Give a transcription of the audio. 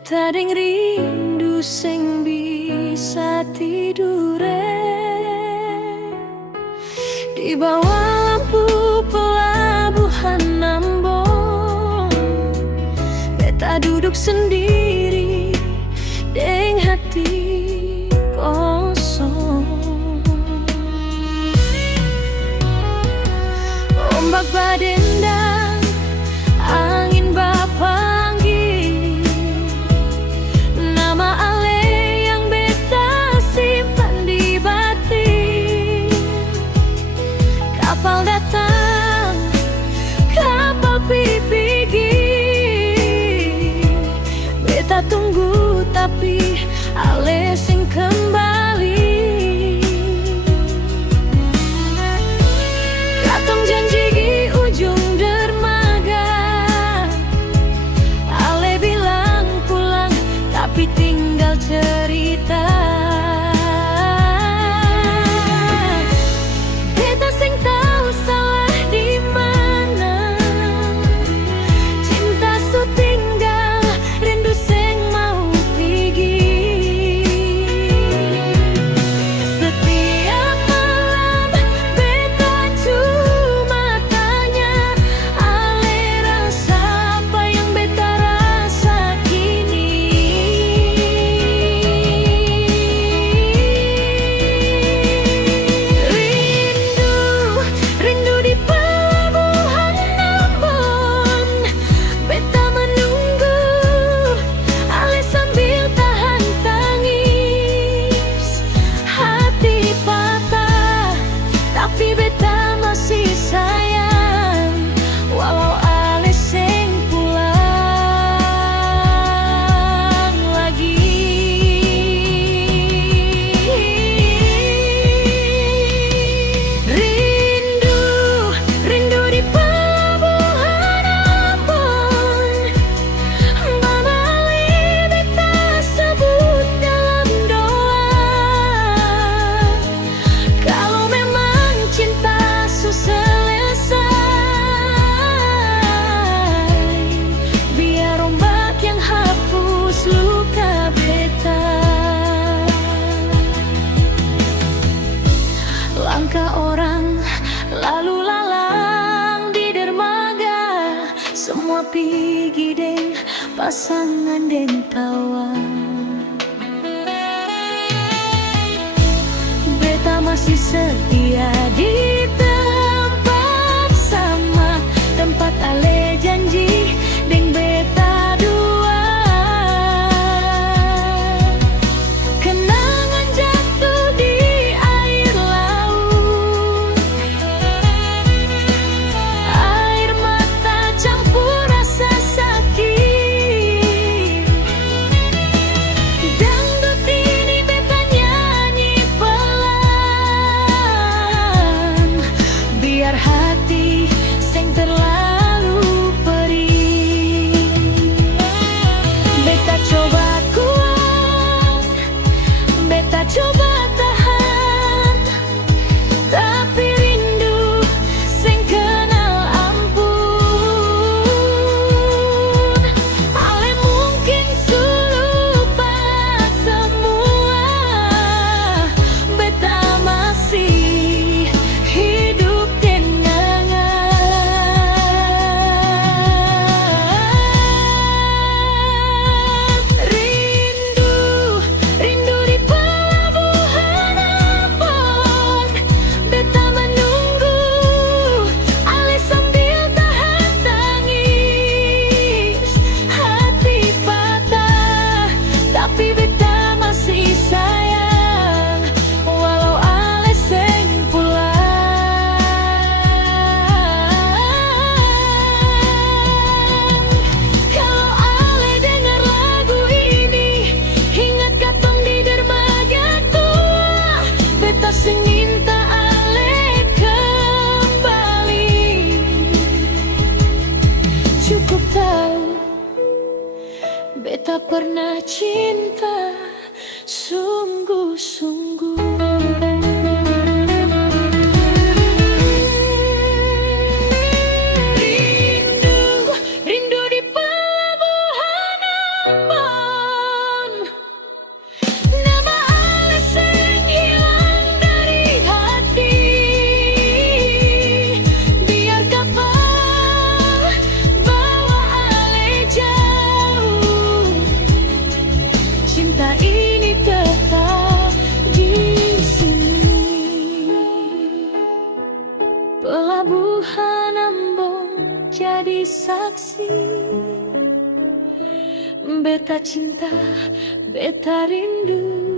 Betaring rindu sing bisa tidure di bawah lampu pelabuhan Ambon. Beta duduk sendiri deng hati kosong. Ombak badendang, angin bapanggil, nama ale yang beta simpan di batin. Kapal datang, kapal pergi, beta tunggu tapi ale sing kembali. Katong janji di ujung dermaga, ale bilang pulang tapi tinggal cerita. Beta sing tahu salah di mana, cinta su tinggal, rindu sing mau pergi. Setiap malam beta cuma tanya, ale rasa apa yang beta rasa kini. Rindu di pelabuhan Ambon, beta menunggu, ale sambil tahan tangis. Hati patah, tapi beta masih sayang, walau ale sing pulang lagi. Rindu di pelabuhan Ambon, mamali beta sebut dalam doa. Kalau memang cinta su selesai, biar ombak yang hapus luka beta. Langkah orang lalu lalang di dermaga, semua pergi deng pasangan deng tawa. Beta masih setia di tempat sama, tempat ale janji deng beta dua. Kenangan jatuh di air laut, air mata campur rasa sakit. Dangdut ini beta nyanyi pelan, biar hati sing terlalu perih. Beta coba kuat, beta coba tahan, tapi rindu sing kenal ampun. Ale mungkin su lupa semua, beta masih hidup kenangan. Rindu di pelabuhan Ambon, beta menunggu, ale sambil tahan tangis. Hati patah, tapi beta masih sayang, walau ale sing pulang. Kalau ale dengar lagu ini, ingat katong di dermaga tua. Beta sing minta ale kembali. Cukup tahu beta pernah cinta sungguh-sungguh. Rindu di pelabuhan Ambon. jadi saksi. Beta cinta, beta rindu.